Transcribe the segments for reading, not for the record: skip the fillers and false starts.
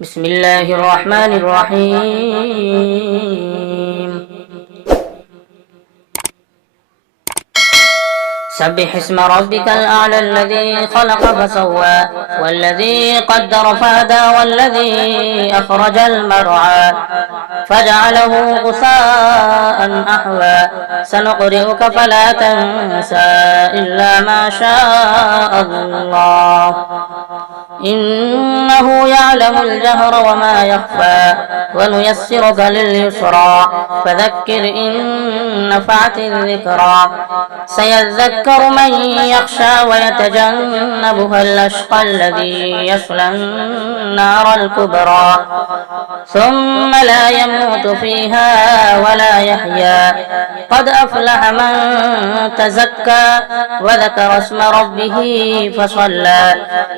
بسم الله الرحمن الرحيم سبح اسم ربك الأعلى الذي خلق فسوى والذي قدر فهدى والذي أخرج المرعى فجعله غثاء أحوى سنقرئك فلا تنسى إلا ما شاء الله إنه يعلم الجهر وما يخفى ونيسرك لليسرى فذكر إن نفعت الذكرى سيذكر من يخشى ويتجنبها الأشقى الذي يصلى النار الكبرى ثم لا يموت فيها ولا يحيا قد أفلح من تزكى وذكر اسم ربه فصلى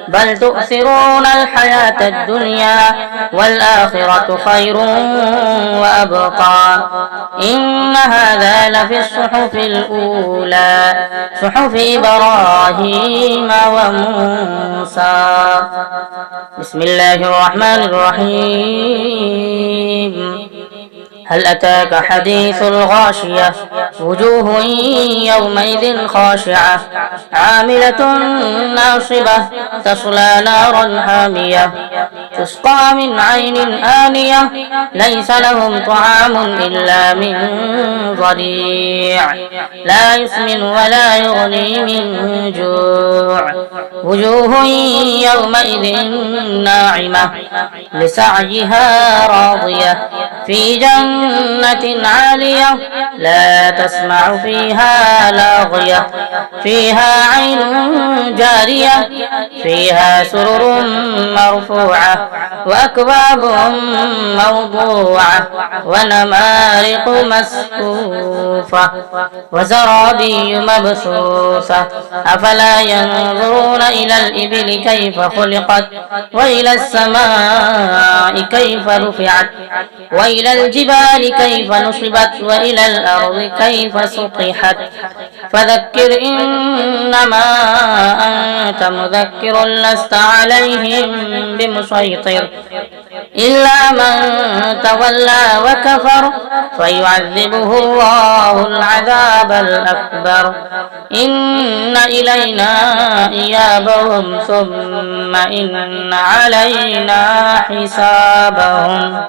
بل تؤثرون الحياة الدنيا والآخرة خير وأبقى إن هذا لفي الصحف الأولى صحف إبراهيم وموسى بسم الله الرحمن الرحيم هل أتاك حديث الغاشية وجوه يومئذ خاشعة عاملة ناصبة تصلى نارا حامية تسقى من عين آنية ليس لهم طعام إلا من ضريع لا يسمن ولا يغني من جوع وجوه يومئذ ناعمة لسعيها راضية في جنة عالية لا تسمع فيها لاغية فيها عين جارية فيها سرر مرفوعة وأكواب موضوعة ونمارق مسفوفة وزرابي مبثوثة أفلا ينظرون إلى الإبل كيف خلقت وإلى السماء كيف رفعت وإلى الجبال كيف نصبت وإلى الأرض كيف سطحت فذكر إنما أنت مذكر لست عليهم بمسيطر إلا من تولى وكفر فيعذبه الله العذاب الأكبر إن إلينا إيابهم ثم إن علينا حسابهم